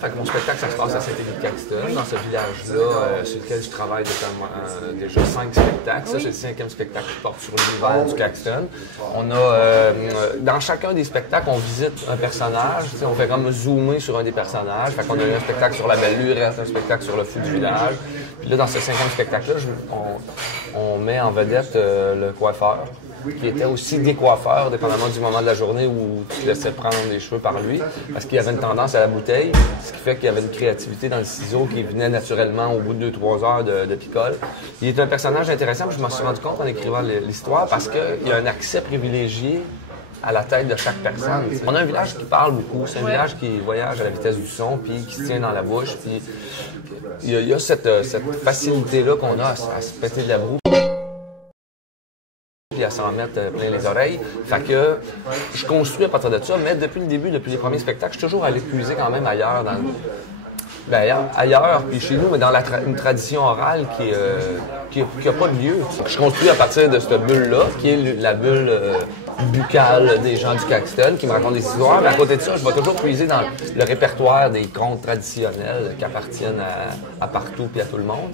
Fait que mon spectacle, ça se passe à Saint-Élie-de-Caxton, dans ce village-là, sur lequel je travaille depuis déjà 5 spectacles. Ça, c'est le 5e spectacle qui porte sur l'univers du Caxton. On a, dans chacun des spectacles, on visite un personnage. On fait comme zoomer sur un des personnages. Fait qu'on a eu un spectacle sur la belle lurette, un spectacle sur le fou du village. Puis là, dans ce 5e spectacle-là, on met en vedette le coiffeur, qui était aussi décoiffeur, dépendamment du moment de la journée où tu te laissais prendre les cheveux par lui, parce qu'il avait une tendance à la bouteille, ce qui fait qu'il y avait une créativité dans le ciseau qui venait naturellement au bout de 2-3 heures de picole. Il est un personnage intéressant, puis je m'en suis rendu compte en écrivant l'histoire, parce qu'il y a un accès privilégié à la tête de chaque personne. T'sais. On a un village qui parle beaucoup, c'est un village qui voyage à la vitesse du son, puis qui se tient dans la bouche, puis il y a cette facilité-là qu'on a à se péter de la broue. Puis à s'en mettre plein les oreilles. Fait que je construis à partir de ça, mais depuis le début, depuis les premiers spectacles, je suis toujours allé puiser quand même ailleurs, ailleurs, puis chez nous, mais dans une tradition orale qui n'a pas de lieu. Je construis à partir de cette bulle-là, qui est la bulle buccale des gens du Caxton, qui me racontent des histoires, mais à côté de ça, je vais toujours puiser dans le répertoire des contes traditionnels qui appartiennent à partout et à tout le monde.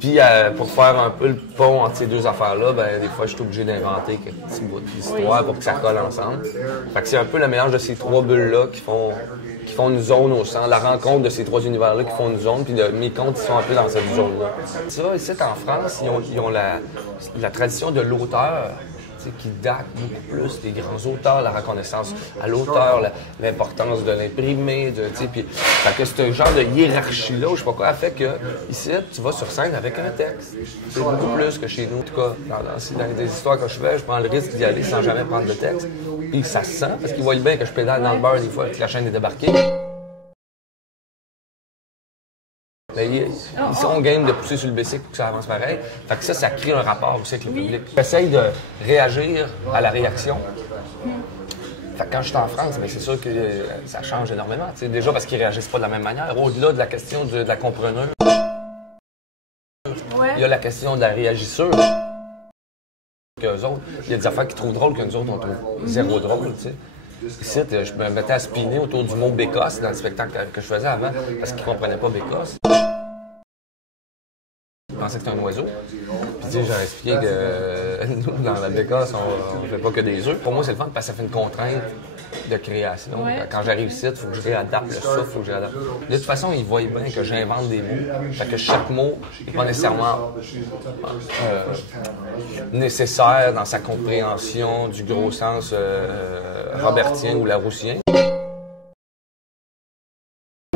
Puis pour faire un peu le pont entre ces deux affaires-là, des fois je suis obligé d'inventer quelques petits bouts d'histoire pour que ça colle ensemble. Fait que c'est un peu le mélange de ces trois bulles-là qui font une zone au centre, la rencontre de ces trois univers-là qui font une zone, puis mes contes ils sont un peu dans cette zone-là. Ça, ici en France, ils ont la tradition de l'auteur, qui date beaucoup plus des grands auteurs, la reconnaissance à l'auteur, l'importance de l'imprimer, puis fait que ce genre de hiérarchie-là, je sais pas quoi, a fait que ici, tu vas sur scène avec un texte. C'est beaucoup plus que chez nous. En tout cas, dans des histoires que je fais, je prends le risque d'y aller sans jamais prendre de texte. Puis ça se sent, parce qu'ils voient bien que je pédale dans le beurre des fois avec la chaîne est débarquée. Mais ils sont game de pousser sur le bicycle pour que ça avance pareil. Fait que ça crée un rapport aussi avec le public. J'essaye de réagir à la réaction. Fait que quand je suis en France, c'est sûr que ça change énormément. Déjà parce qu'ils réagissent pas de la même manière. Au-delà de la question de la compreneuse, il y a la question de la réagisseur. Qu'eux autres, il y a des affaires qu'ils trouvent drôles que nous autres, on trouve zéro drôle. Ici, je me mettais à spinner autour du mot bécosse dans le spectacle que je faisais avant, parce qu'ils ne comprenaient pas bécosse. Ils pensaient que c'était un oiseau. Puis j'ai expliqué que nous, dans la bécosse, on ne fait pas que des œufs. Pour moi, c'est le fun parce que ça fait une contrainte de création. Ouais. Quand j'arrive ici, il faut que je réadapte le souffle, il faut que je réadapte. De toute façon, ils voient bien que j'invente des mots. Fait que chaque mot n'est pas nécessairement nécessaire dans sa compréhension du gros sens robertien ou laroussien.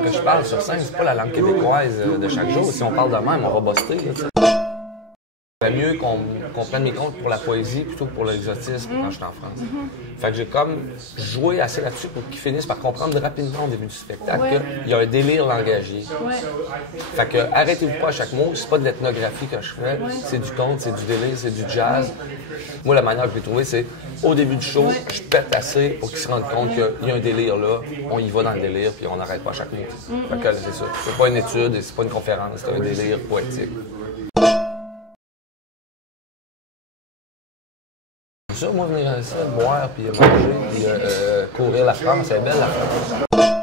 Que je parle sur scène, c'est pas la langue québécoise de chaque jour. Si on parle de même, on va buster. C'est mieux qu'on prenne mes comptes pour la poésie plutôt que pour l'exotisme quand je suis en France. Fait que j'ai comme joué assez là-dessus pour qu'ils finissent par comprendre rapidement au début du spectacle qu'il y a un délire langagier. Fait que arrêtez-vous pas à chaque mot, c'est pas de l'ethnographie que je fais, c'est du conte, c'est du délire, c'est du jazz. Moi, la manière que je l'ai trouvé, c'est au début du show, je pète assez pour qu'ils se rendent compte qu'il y a un délire là, on y va dans le délire puis on n'arrête pas à chaque mot. Fait que c'est ça. C'est pas une étude, c'est pas une conférence, c'est un délire poétique. Ça, moi, venir ici, boire, puis manger, puis courir la France, c'est belle la France.